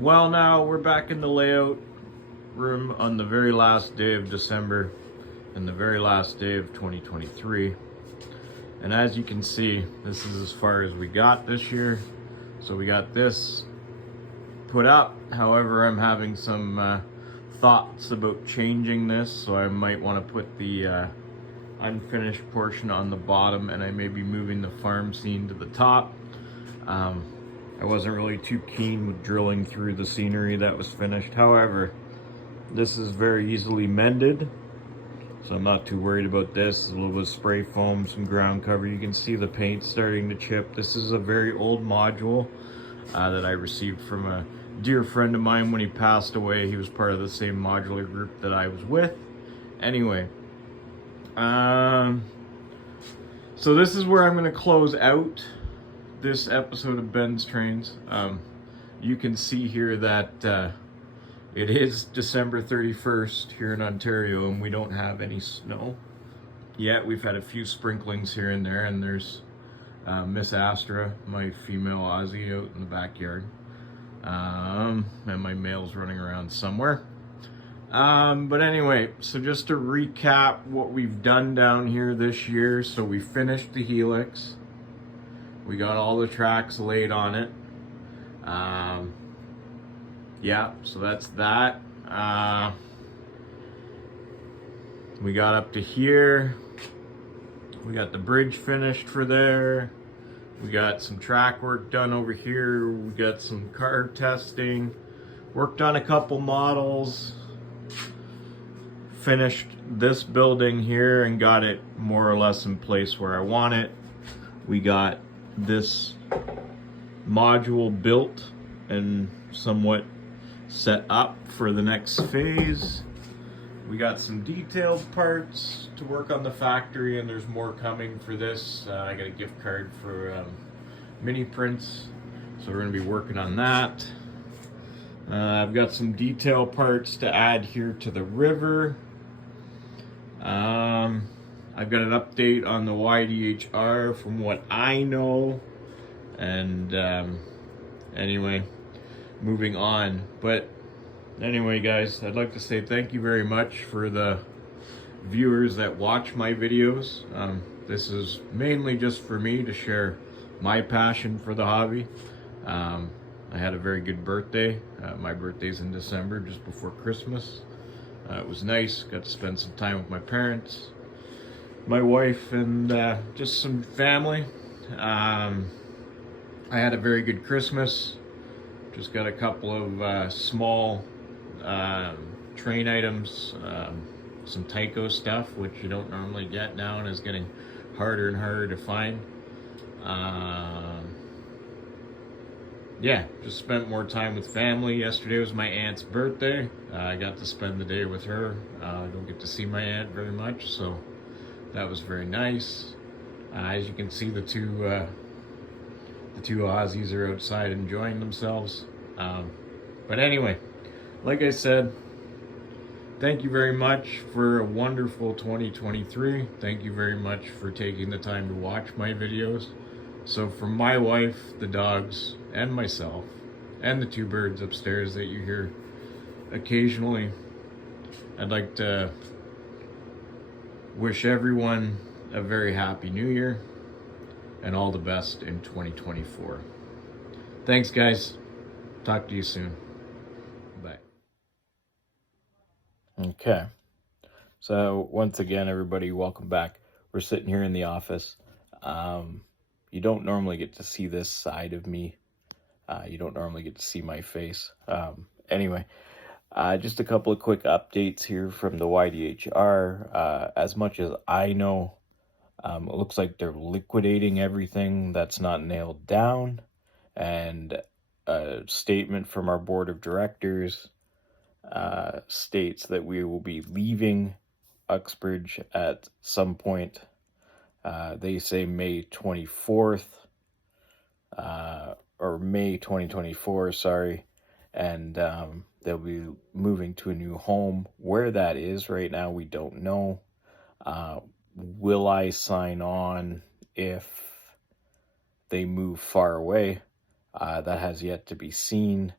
Well, now we're back in the layout room on the very last day of December and the very last day of 2023. And as you can see, this is as far as we got this year. So we got this put up. However, I'm having some thoughts about changing this, so I might want to put the unfinished portion on the bottom, and I may be moving the farm scene to the top. I wasn't really too keen with drilling through the scenery that was finished. However, this is very easily mended, so I'm not too worried about this. A little bit of spray foam, some ground cover. You can see the paint starting to chip. This is a very old module that I received from a dear friend of mine when he passed away. He was part of the same modular group that I was with. Anyway, so this is where I'm going to close out this episode of Ben's Trains. You can see here that it is December 31st here in Ontario, and we don't have any snow yet. We've had a few sprinklings here and there, and there's Miss Astra, my female Aussie, out in the backyard, and my male's running around somewhere. But anyway, so just to recap what we've done down here this year. So we finished the Helix. We got all the tracks laid on it. Yeah, so that's that. We got up to here. We got the bridge finished for there. We got some track work done over here. We got some car testing. Worked on a couple models. Finished this building here and got it more or less in place where I want it. We got this module built and somewhat set up for the next phase. We got some detailed parts to work on the factory, and there's more coming for this. I got a gift card for mini prints, so we're going to be working on that. I've got some detail parts to add here to the river. I've got an update on the YDHR from what I know, and anyway, moving on. But anyway, guys, I'd like to say thank you very much for the viewers that watch my videos. This is mainly just for me to share my passion for the hobby. I had a very good birthday. My birthday's in December, just before Christmas. It was nice. Got to spend some time with my parents, my wife, and just some family. I had a very good Christmas. Just got a couple of small train items, some Tyco stuff, which you don't normally get now and is getting harder and harder to find. Yeah, just spent more time with family. Yesterday was my aunt's birthday. I got to spend the day with her. I don't get to see my aunt very much, so that was very nice. As you can see, the two Aussies are outside enjoying themselves. But anyway, like I said, thank you very much for a wonderful 2023. Thank you very much for taking the time to watch my videos. So from my wife, the dogs, and myself, and the two birds upstairs that you hear occasionally, I'd like to wish everyone a very happy new year and all the best in 2024. Thanks, guys. Talk to you soon. Bye. Okay. So once again, everybody, welcome back. We're sitting here in the office. You don't normally get to see this side of me. You don't normally get to see my face. Anyway, just a couple of quick updates here from the YDHR. As much as I know, it looks like they're liquidating everything that's not nailed down. And a statement from our board of directors states that we will be leaving Uxbridge at some point. They say May 24th, or May 2024, sorry, and they'll be moving to a new home. Where that is right now, we don't know. Will I sign on if they move far away? That has yet to be seen.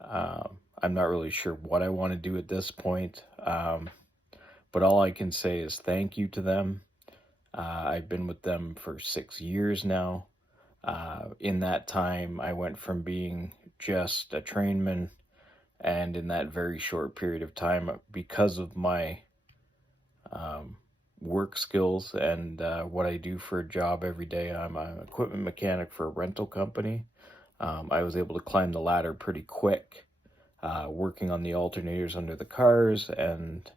I'm not really sure what I want to do at this point, but all I can say is thank you to them. I've been with them for 6 years now. In that time, I went from being just a trainman, and in that very short period of time, because of my um, work skills and what I do for a job every day, I'm an equipment mechanic for a rental company. I was able to climb the ladder pretty quick, working on the alternators under the cars, and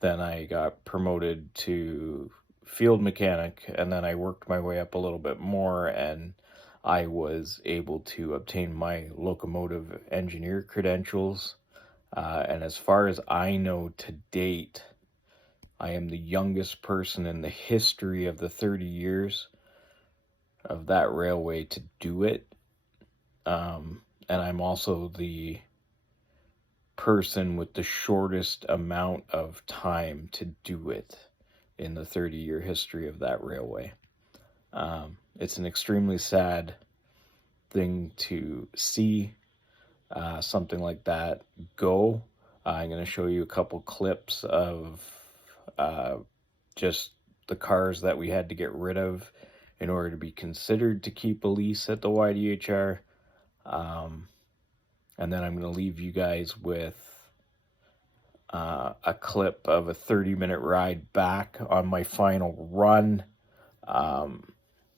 then I got promoted to field mechanic, and then I worked my way up a little bit more, and I was able to obtain my locomotive engineer credentials. And as far as I know to date, I am the youngest person in the history of the 30 years of that railway to do it. And I'm also the person with the shortest amount of time to do it in the 30-year history of that railway. It's an extremely sad thing to see something like that go. I'm going to show you a couple clips of just the cars that we had to get rid of in order to be considered to keep a lease at the YDHR. And then I'm going to leave you guys with a clip of a 30-minute ride back on my final run.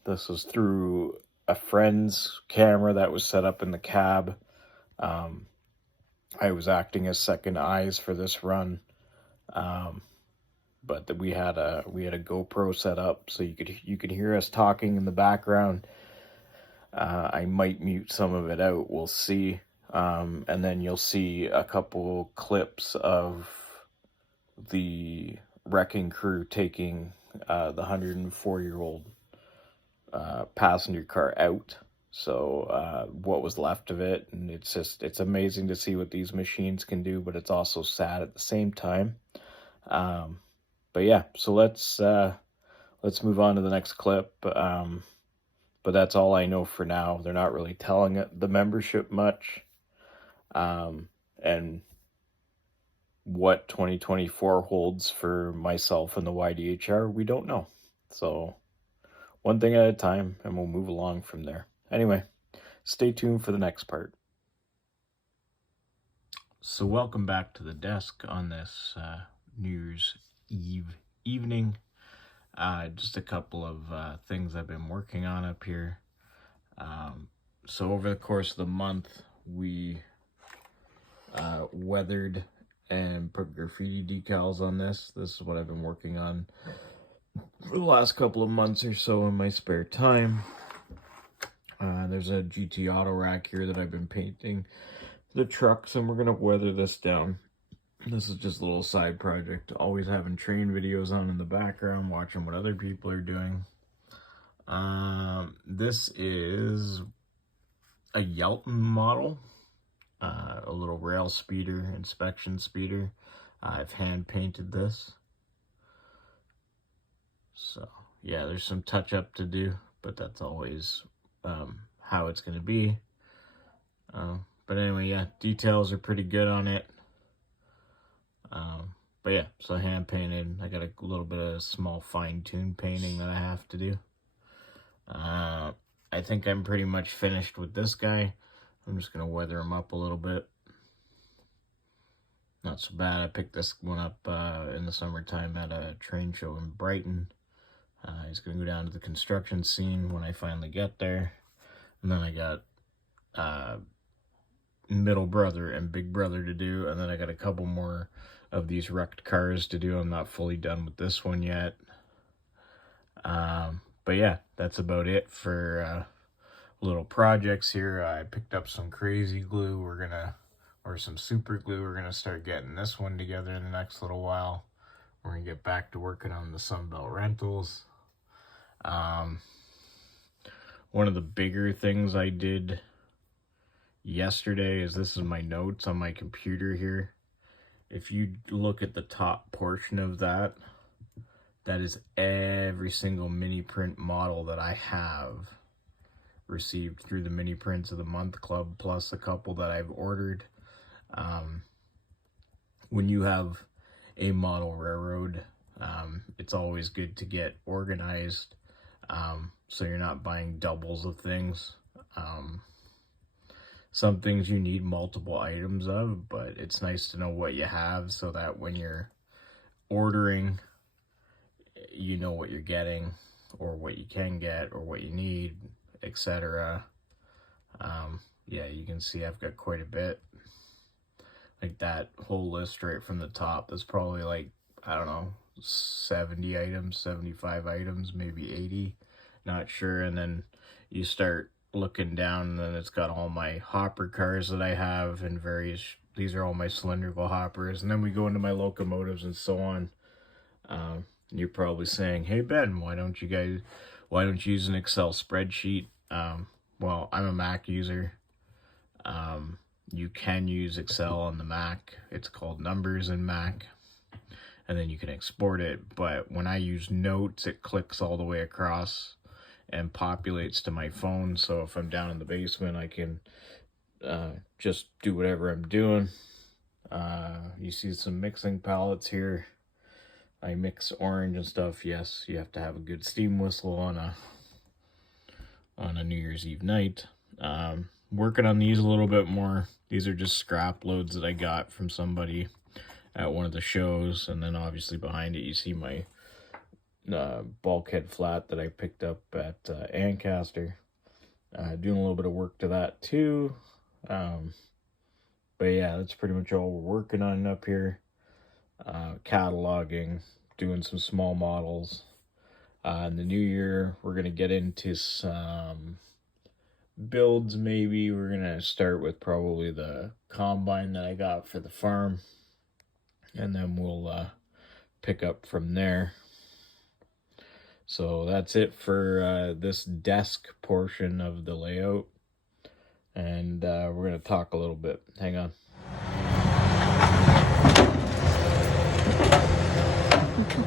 This was through a friend's camera that was set up in the cab. I was acting as second eyes for this run, but we had a GoPro set up so you could hear us talking in the background. I might mute some of it out. We'll see. And then you'll see a couple clips of the wrecking crew taking the 104-year-old passenger car out. So what was left of it, and it's amazing to see what these machines can do, but it's also sad at the same time. But yeah, so let's move on to the next clip. But that's all I know for now. They're not really telling the membership much. And what 2024 holds for myself and the YDHR, we don't know. So one thing at a time, and we'll move along from there. Anyway, stay tuned for the next part. So welcome back to the desk on this New Year's Eve evening. Just a couple of things I've been working on up here. So over the course of the month, we weathered and put graffiti decals on this. This is what I've been working on for the last couple of months or so in my spare time. There's a GT auto rack here that I've been painting the trucks, and we're gonna weather this down. This is just a little side project. Always having train videos on in the background, watching what other people are doing. This is a Yelton model, a little rail speeder, inspection speeder. I've hand painted this. So yeah, there's some touch up to do, but that's always how it's going to be. But anyway, yeah, details are pretty good on it. But yeah, so hand painted. I got a little bit of small fine-tuned painting that I have to do. I think I'm pretty much finished with this guy. I'm just going to weather him up a little bit. Not so bad. I picked this one up in the summertime at a train show in Brighton. He's going to go down to the construction scene when I finally get there. And then I got middle brother and big brother to do. And then I got a couple more of these wrecked cars to do. I'm not fully done with this one yet. But yeah, that's about it for little projects here. I picked up some crazy glue. Or some super glue. We're going to start getting this one together in the next little while. We're going to get back to working on the Sunbelt rentals. One of the bigger things I did yesterday is, this is my notes on my computer here. If you look at the top portion of that, that is every single mini print model that I have received through the Mini Prints of the Month Club, plus a couple that I've ordered. When you have a model railroad, it's always good to get organized, so you're not buying doubles of things. Some things you need multiple items of, but it's nice to know what you have so that when you're ordering, you know what you're getting, or what you can get, or what you need, etc. Yeah, you can see I've got quite a bit. Like that whole list right from the top, that's probably like, I don't know, 70 items, 75 items, maybe 80, not sure. And then you start looking down, and then it's got all my hopper cars that I have, and these are all my cylindrical hoppers. And then we go into my locomotives and so on. You're probably saying, hey Ben, why don't you use an Excel spreadsheet? Well, I'm a Mac user. You can use Excel on the Mac. It's called Numbers in Mac, and then you can export it. But when I use Notes, it clicks all the way across and populates to my phone. So if I'm down in the basement, I can just do whatever I'm doing. You see some mixing palettes here. I mix orange and stuff. Yes, you have to have a good steam whistle on a New Year's Eve night. Working on these a little bit more. These are just scrap loads that I got from somebody at one of the shows. And then obviously behind it, you see my bulkhead flat that I picked up at Ancaster. Doing a little bit of work to that too. But yeah, that's pretty much all we're working on up here. Cataloging, doing some small models. In the new year, we're going to get into some builds. Maybe we're going to start with probably the combine that I got for the farm, and then we'll pick up from there. So that's it for this desk portion of the layout, and we're going to talk a little bit. Hang on. Thank you.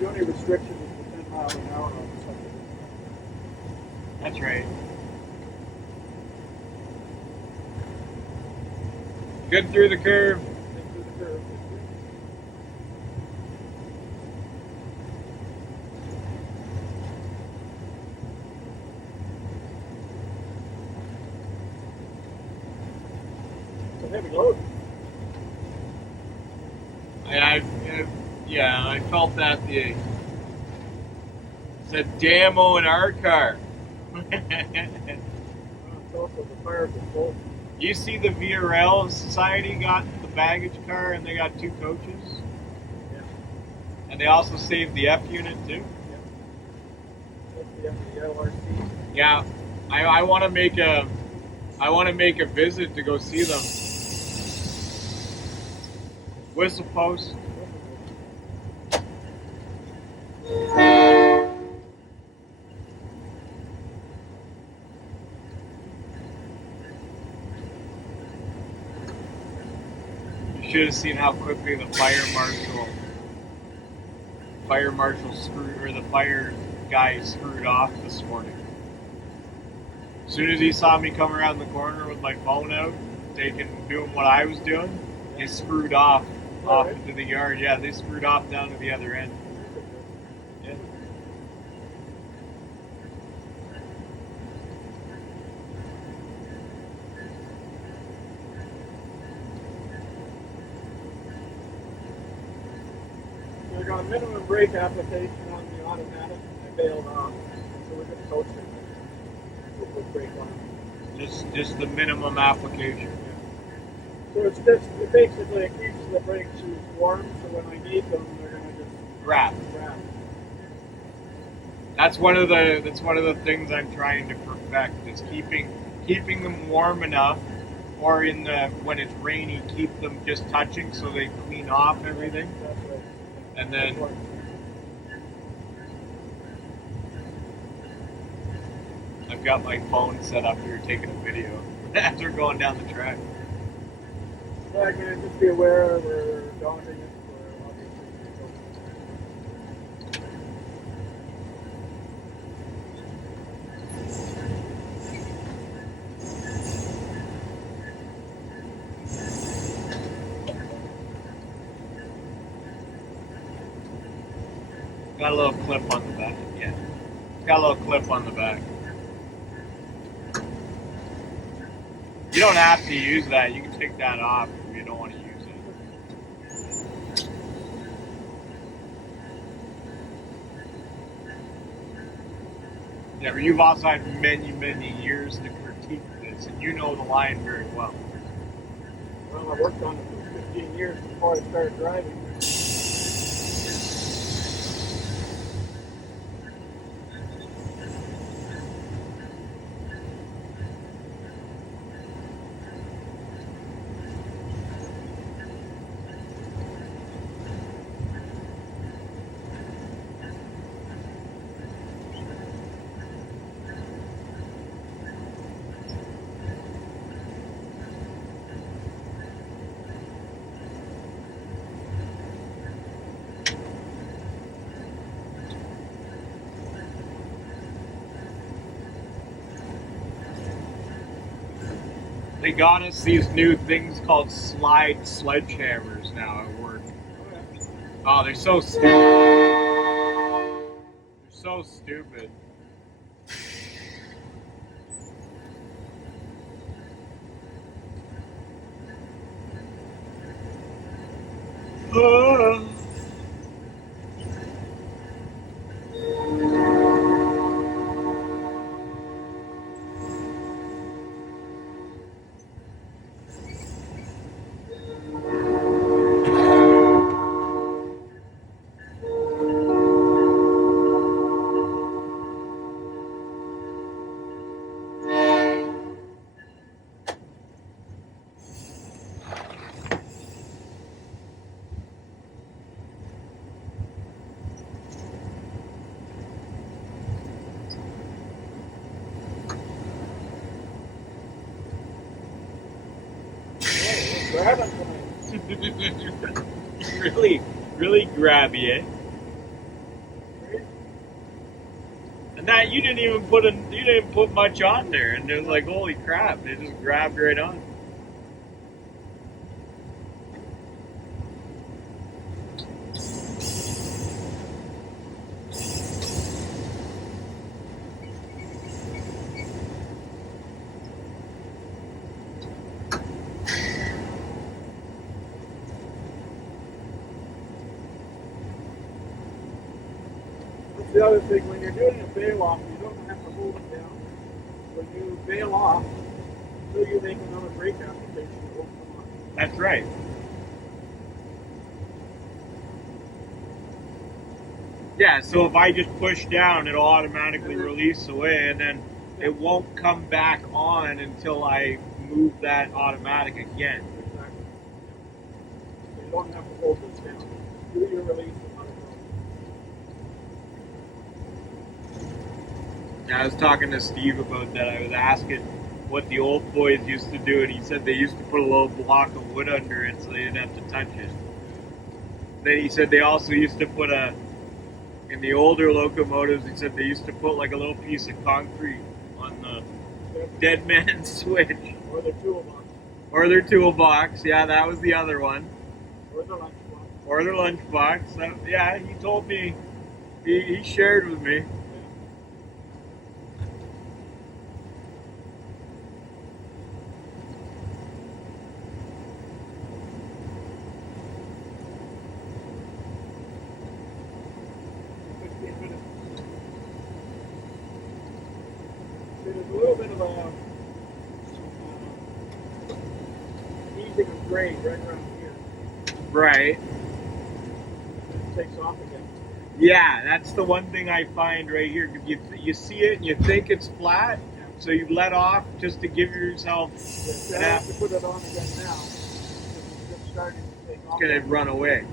The only restriction is the 10 mile an hour on the subdivision. That's right. Good through the curve. Get through the curve. It's a heavy load. I felt that the said demo in our car. It's also the fire control. You see the Via Rail Society got the baggage car, and they got 2 coaches. Yeah. And they also saved the F unit too. That's the LRC. Yeah, I want to make a visit to go see them. Whistle post. You should have seen how quickly the fire marshal screwed, or the fire guy screwed off this morning. As soon as he saw me come around the corner with my phone out, doing what I was doing, They screwed off Alright. into the yard. Yeah, they screwed off down to the other end. Yeah. So I got a minimum brake application on the automatic. I bailed off, so we're just coasting with brake on. Just the minimum application. So it's just basically it keeps the brake shoes warm, so when I need them, they're gonna just Grab. grab. That's one of the things I'm trying to perfect is keeping them warm enough, or in the when it's rainy, keep them just touching so they clean off everything, That's right. and then I've got my phone set up here taking a video as we're going down the track. Yeah, again, just be aware we're dodging it for obviously. Got a little clip on the back. Yeah, got a little clip on the back. You don't have to use that. You can take that off if you don't want to use it. Yeah, but you've also had many years to critique this, and you know the line very well. Well, I worked on it for 15 years before I started driving. They got us these new things called slide sledgehammers now at work. Oh, they're so stupid. They're so stupid. Grabbing tonight. really grabby, eh? And that you didn't put much on there, and it was like, holy crap! It just grabbed right on. That's the other thing, when you're doing a bail off, you don't have to hold it down. When you bail off, until you make another brake application, it won't come on. That's right. Yeah, so if I just push down, it'll automatically release away, and then it won't come back on until I move that automatic again. Exactly. So you don't have to hold this down. Do your release and let it go. Yeah, I was talking to Steve about that. I was asking what the old boys used to do, and he said they used to put a little block of wood under it so they didn't have to touch it. Then he said they also used to put in the older locomotives, he said they used to put like a little piece of concrete on the dead man's switch. Or the toolbox. Or their toolbox. Yeah, that was the other one. or the lunchbox. Or their lunchbox. Yeah, he told me. He shared with me. There's a little bit of a easing of grade right around here. Right. It takes off again. Yeah, that's the one thing I find right here. You see it and you think it's flat, so you let off just to give yourself Yes, I an have app. to put it on again now. It's just starting to take off. It's gonna run away.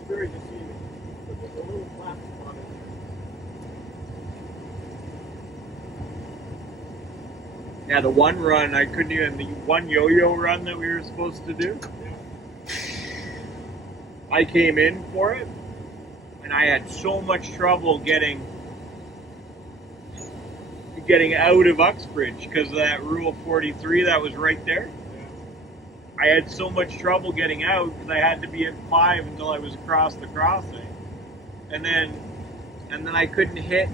It's very deceiving. But there's a little flat spot in Yeah, the one run I couldn't even. The one yo-yo run that we were supposed to do. I came in for it, and I had so much trouble getting out of Uxbridge because of that Rule 43 that was right there. I had so much trouble getting out because I had to be at 5 until I was across the crossing, and then I couldn't hit.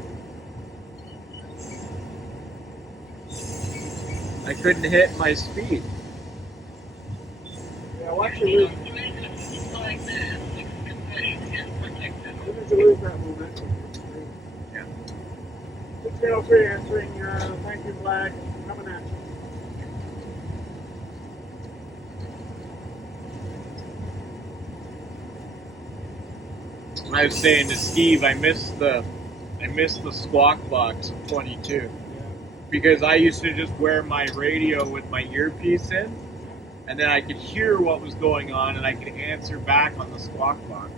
I couldn't hit my speed. Yeah, once you lose, lose that momentum. Yeah. It's Trail 3 answering, thank you, flag, coming at you. I was saying to Steve, I missed the squawk box of 22 because I used to just wear my radio with my earpiece in, and then I could hear what was going on and I could answer back on the squawk box.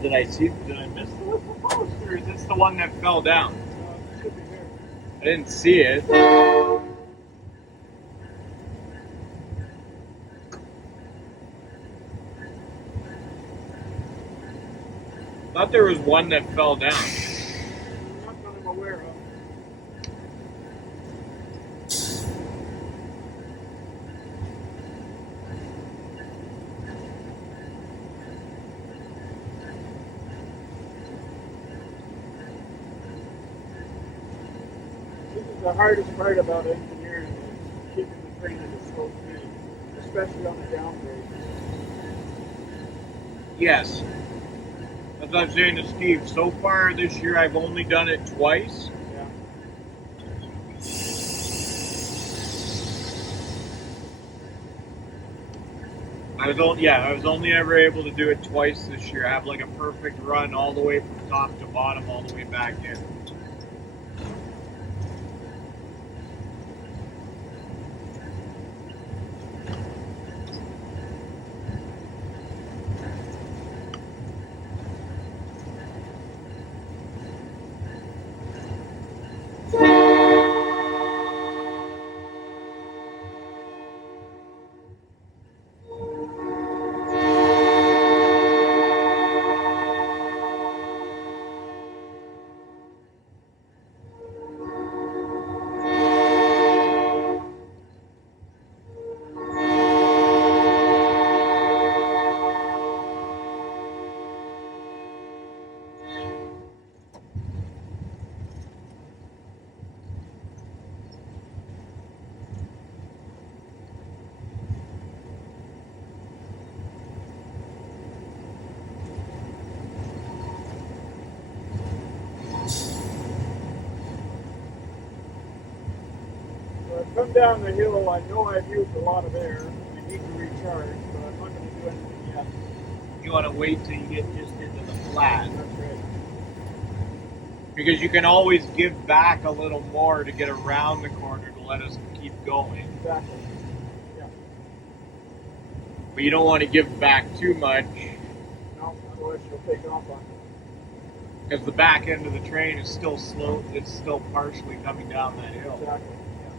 Did I miss the whistle post, or is this the one that fell down? It should be here. I didn't see it. Thought there was one that fell down. Not that I'm aware of. This is the hardest part about engineering is keeping the train at a slow speed, especially on the downgrade. Yes. As I was saying to Steve, so far this year I've only done it twice. Yeah. I was only ever able to do it twice this year. I have like a perfect run all the way from top to bottom, all the way back in. So I've come down the hill. I know I've used a lot of air. I need to recharge, but I'm not going to do anything yet. You want to wait till you get just into the flat. That's right. Because you can always give back a little more to get around the corner to let us keep going. Exactly. Yeah. But you don't want to give back too much No, otherwise she'll take off on me. because the back end of the train is still slow. It's still partially coming down that hill. Exactly. Yeah.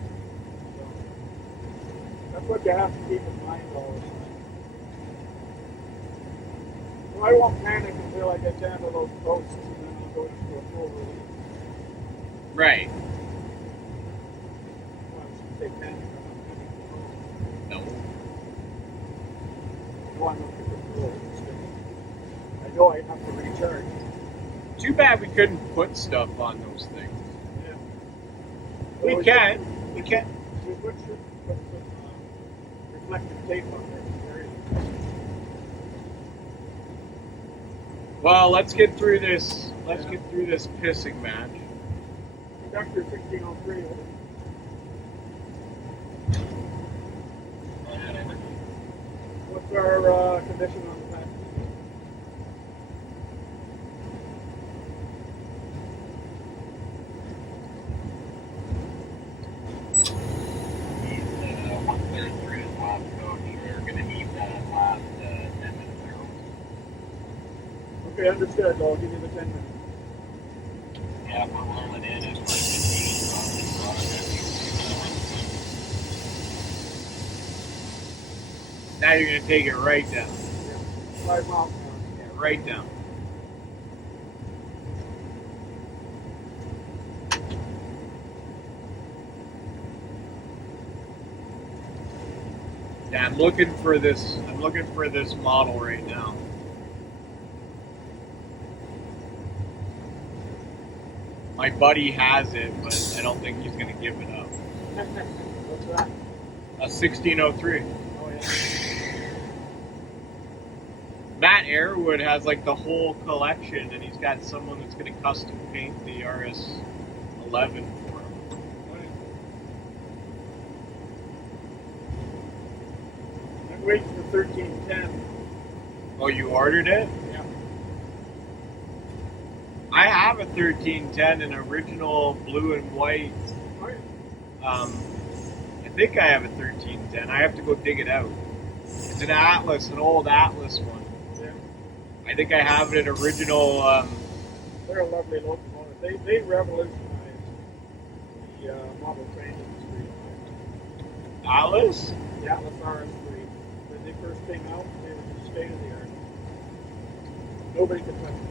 That's what you have to keep in mind all the time. So I won't panic until I get down to those posts, and then I'll go into a full release. Right. Well, I shouldn't say panic. I'm not panicking. No. No, I'm not control. I know I have to recharge. Too bad we couldn't put stuff on those things. Yeah. We Well, can. We can. We should put some reflective tape on there. Well, let's get through this. Let's get through this pissing match. Conductor 1603. What's our condition on the package? He's 133 is last coach. We're going to need that last 10 minutes there. Okay, understood. I'll give you the 10 minutes. Yeah, we're rolling in at 15. Now you're going to take it right down. Yeah. 5 miles an hour. Yeah, right down. Yeah, I'm looking for this. I'm looking for this model right now. My buddy has it, but I don't think he's going to give it up. What's that? A 1603. Oh, yeah. Matt Airwood has like the whole collection, and he's got someone that's going to custom paint the RS-11 for him. I'm waiting for 1310. Oh, you ordered it? Yeah. I have a 1310, an original blue and white. Oh, yeah. I think I have a 1310. I have to go dig it out. It's an Atlas, an old Atlas one. Yeah. I think I have it in original. They're a lovely locomotive. They revolutionized the model train industry. Atlas? The Atlas RS3. When they first came out, they were just state of the art. Nobody could touch them.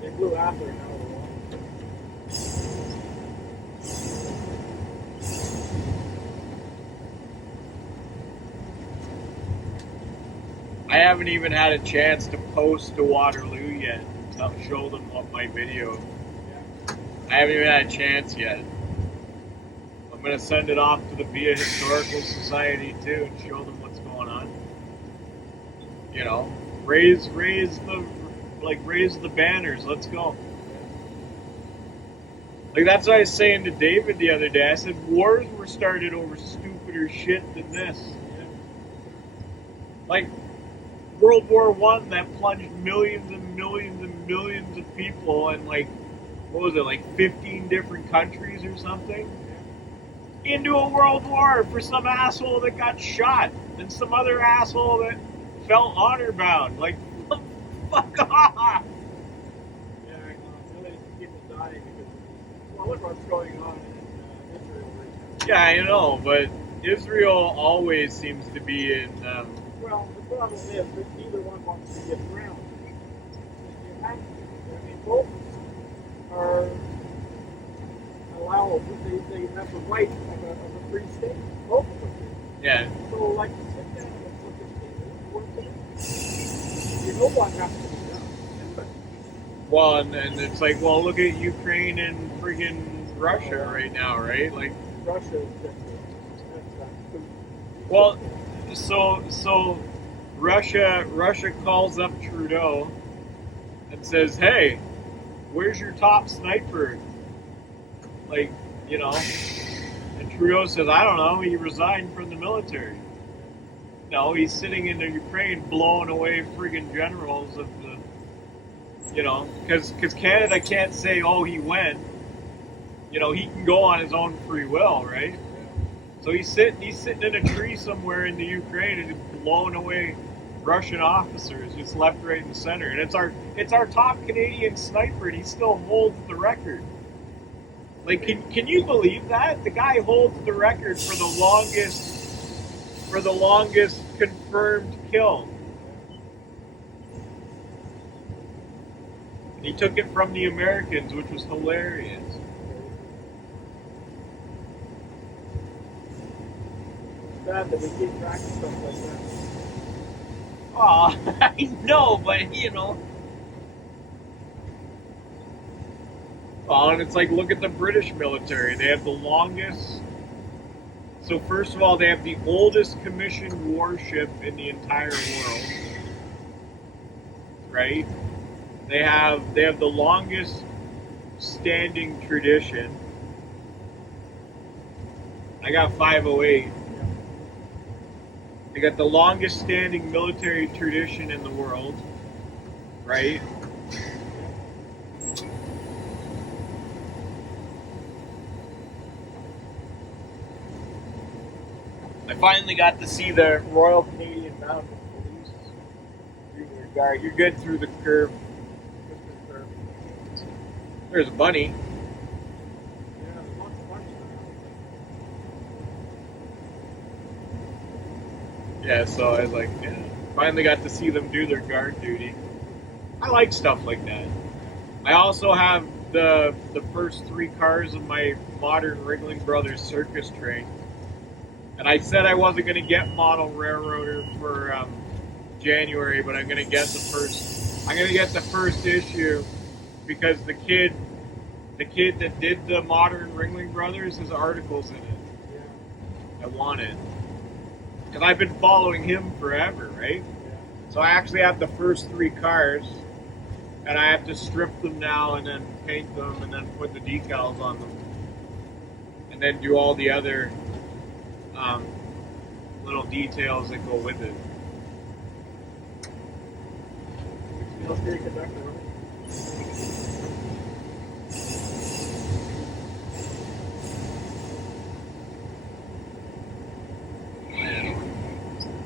They blew Adler out of the water. I haven't even had a chance to post to Waterloo yet and show them what my video. Yeah. I haven't even had a chance yet. I'm going to send it off to the Via Historical Society too and show them what's going on. You know, raise the banners. Let's go. Like, that's what I was saying to David the other day. I said wars were started over stupider shit than this. Yeah. Like World War One, that plunged millions and millions and millions of people in, like, what was it, like 15 different countries or something, into a world war for some asshole that got shot and some other asshole that felt honor bound. Like, fuck off. Yeah, I know. Millions of people dying because, well, look what's going on in Israel right now. Yeah, I know, but Israel always seems to be in. Well, the problem is that neither one wants to get drowned. You have to. I mean, both are allowable. They have the right of a free state. Both of them. Yeah. So, like, sit down and look at the work it. You know what has to be done. Well, and it's like, well, look at Ukraine and friggin' Russia right now, right? Like, Russia is just well, so Russia calls up Trudeau and says, "Hey, where's your top sniper?" Like, you know, and Trudeau says, "I don't know. He resigned from the military." No, he's sitting in the Ukraine blowing away friggin' generals of the, you know, because Canada can't say, "Oh, he went." You know, he can go on his own free will, right? So he's sitting in a tree somewhere in the Ukraine and just blowing away Russian officers, just left, right, and center. And it's our top Canadian sniper, and he still holds the record. Like, can you believe that? The guy holds the record for the longest for the longest confirmed kill. And he took it from the Americans, which was hilarious. It's bad that we keep track of stuff like that. Aw, I know, but you know. Oh, and it's like, look at the British military. They have the longest. So first of all, they have the oldest commissioned warship in the entire world, right? They have the longest standing tradition. I got 508. They got the longest standing military tradition in the world, right? I finally got to see the Royal Canadian Mounted Police Junior Guard. You're good through the curve. There's a bunny. Yeah, there's lots of bunnies around. Yeah, so I was like, yeah. Finally got to see them do their guard duty. I like stuff like that. I also have the first 3 cars of my modern Ringling Brothers circus train. And I said I wasn't going to get Model Railroader for January, but I'm going to get the first issue because the kid that did the modern Ringling Brothers has articles in it. Yeah. I want it. Because I've been following him forever, right? Yeah. So I actually have the first 3 cars, and I have to strip them now and then paint them and then put the decals on them. And then do all the other little details that go with it. Okay, conductor, right?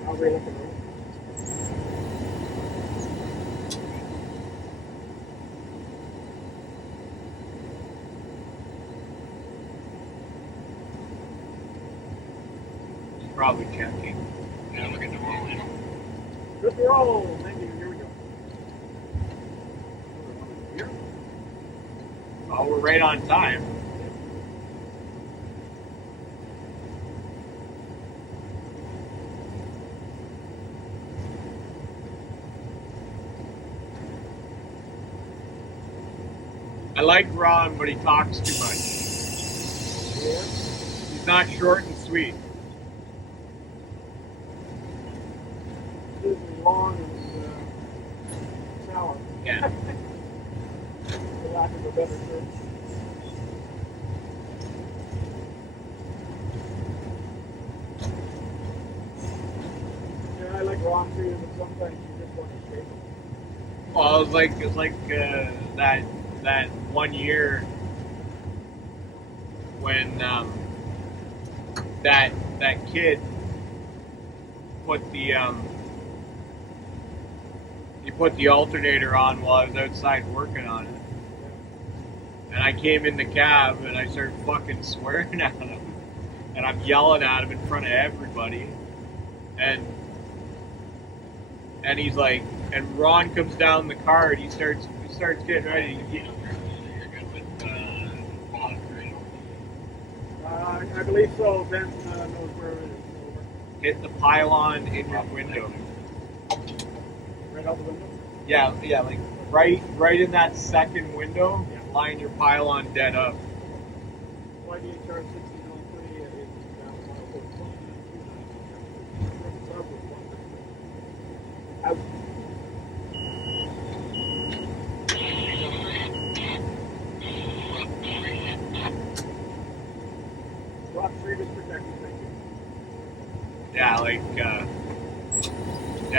How's they looking, right? He's probably checking. Yeah, look at the wall. Good to roll. Thank you. Here we go. Here. Oh, we're right on time. I like Ron, but he talks too much. Yeah. He's not short and sweet. This is long and sour. Yeah. For lack of a better term. Yeah, I like Ron too, but sometimes you just want to shake him. Well, it was like that 1 year when that kid put the he put the alternator on while I was outside working on it, and I came in the cab and I started fucking swearing at him, and I'm yelling at him in front of everybody, and he's like, and Ron comes down the car and he starts getting ready. You're good with quality, right? I believe so. Ben knows where it is. Hit the pylon in your window. Right out the window. Yeah, like right in that second window. Line your pylon dead up. YDHR 1603 is down 104. Out. Rock Street is protected, thank you. Yeah,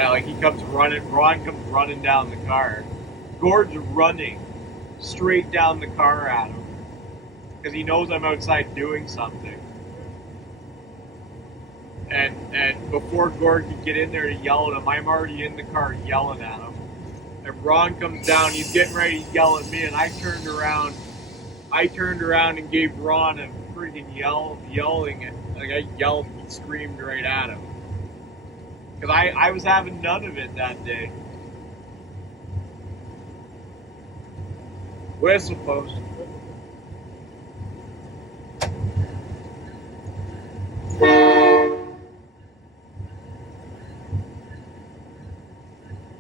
like he comes running. Ron comes running down the car. Gord's running straight down the car at him because he knows I'm outside doing something. And before Gord could get in there to yell at him, I'm already in the car yelling at him. And Ron comes down. He's getting ready to yell at me, and I turned around and gave Ron a freaking yelling. Like I yelled and screamed right at him. Because I was having none of it that day. Whistle post.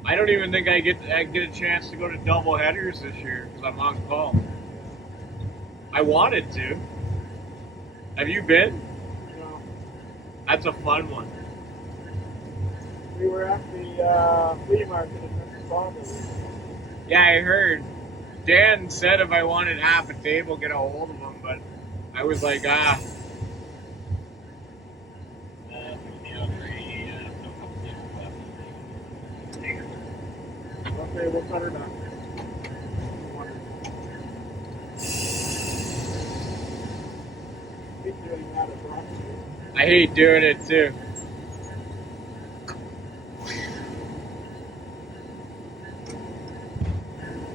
I don't even think I get a chance to go to double headers this year because I'm on call. I wanted to. Have you been? No. That's a fun one. We were at the flea market in Mississauga. Yeah, I heard. Dan said if I wanted half a table, get a hold of him, but I was like, Okay, we'll cut her down. Keep doing that at Brock Street. I hate doing it too.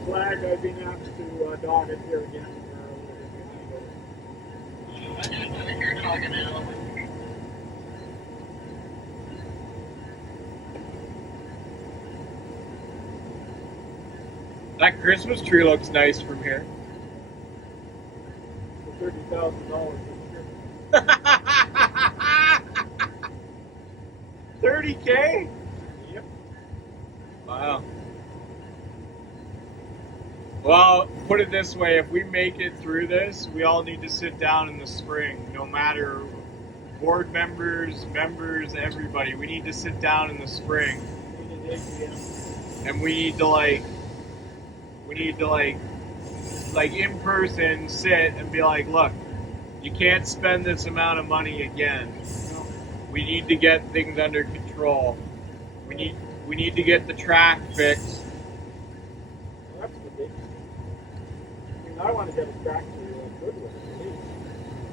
Flag, I've been asked to dog it here again. I think you're talking now. That Christmas tree looks nice from here. For $30,000. 30K? Yep. Wow. Well, put it this way, if we make it through this, we all need to sit down in the spring, no matter board members, everybody. We need to sit down in the spring. And we need to in person sit and be like, look, you can't spend this amount of money again. We need to get things under control. We need to get the track fixed. Well, that's the big. I mean, I want to get a track to Goodwood.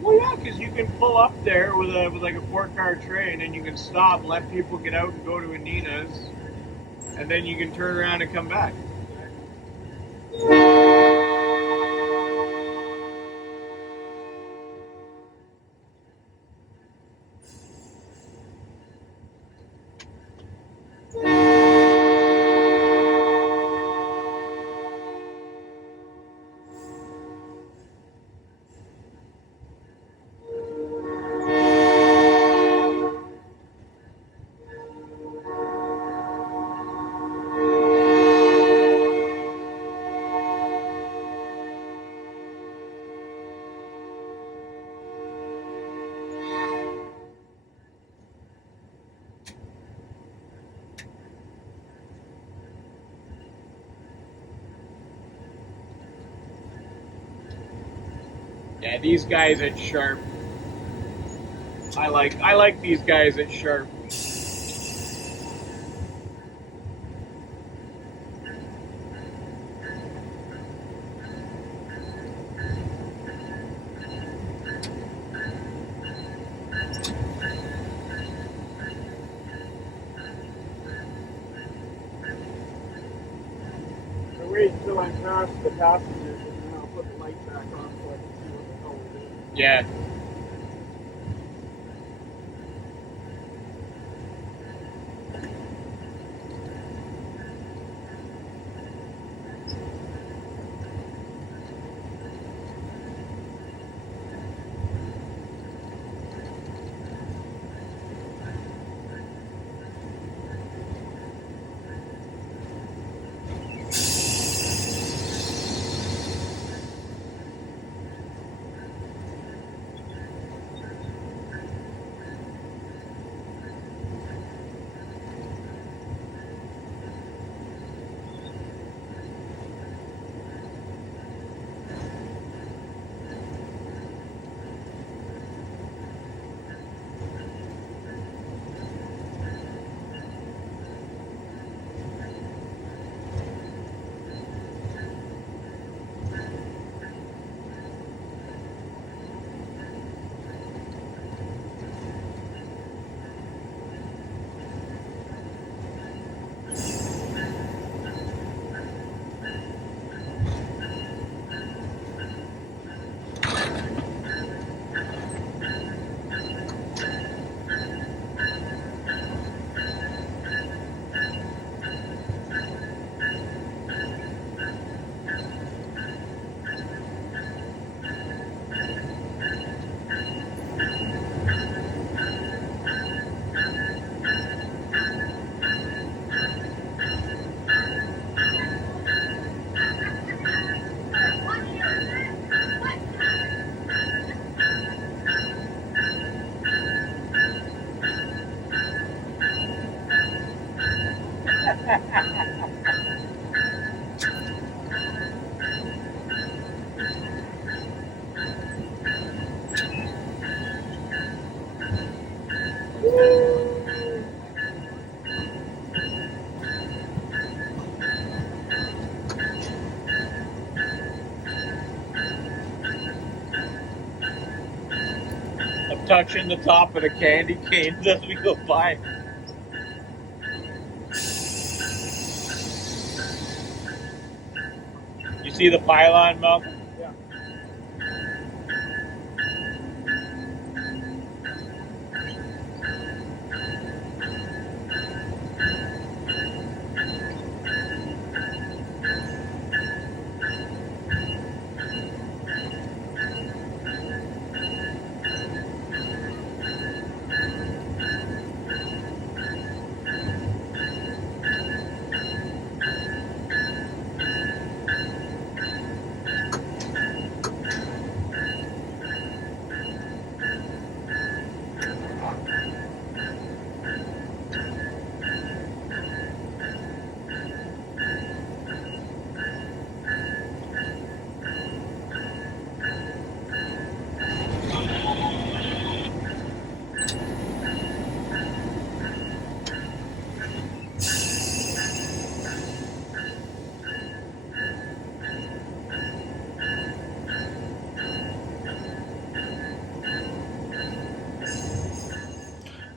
Well, yeah, because you can pull up there with like a 4-car tray, and then you can stop, let people get out and go to Anina's, and then you can turn around and come back. Yeah, these guys at Sharp. I like these guys at Sharp. So wait until I'm past the passengers and then I'll put the light back on so I can see what the hell we're doing. Yeah. touching the top of the candy canes as we go by. You see the pylon, Malcolm? Yeah.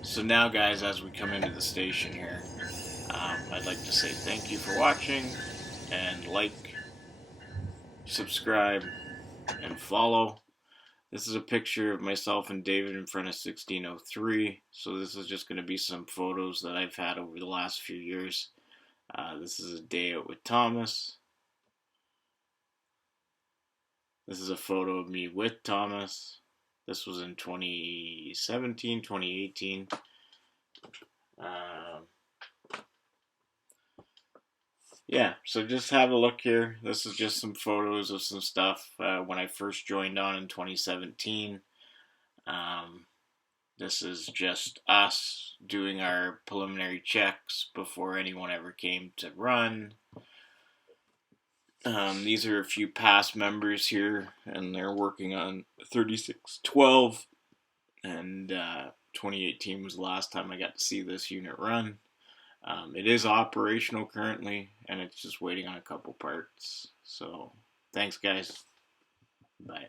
So now, guys, as we come into the station here, I'd like to say thank you for watching, and like, subscribe, and follow. This is a picture of myself and David in front of 1603. So this is just going to be some photos that I've had over the last few years. This is a day out with Thomas. This is a photo of me with Thomas. This was in 2017, 2018. Yeah, so just have a look here. This is just some photos of some stuff when I first joined on in 2017. This is just us doing our preliminary checks before anyone ever came to run. These are a few past members here, and they're working on 3612, and 2018 was the last time I got to see this unit run. It is operational currently, and it's just waiting on a couple parts. So, thanks, guys. Bye.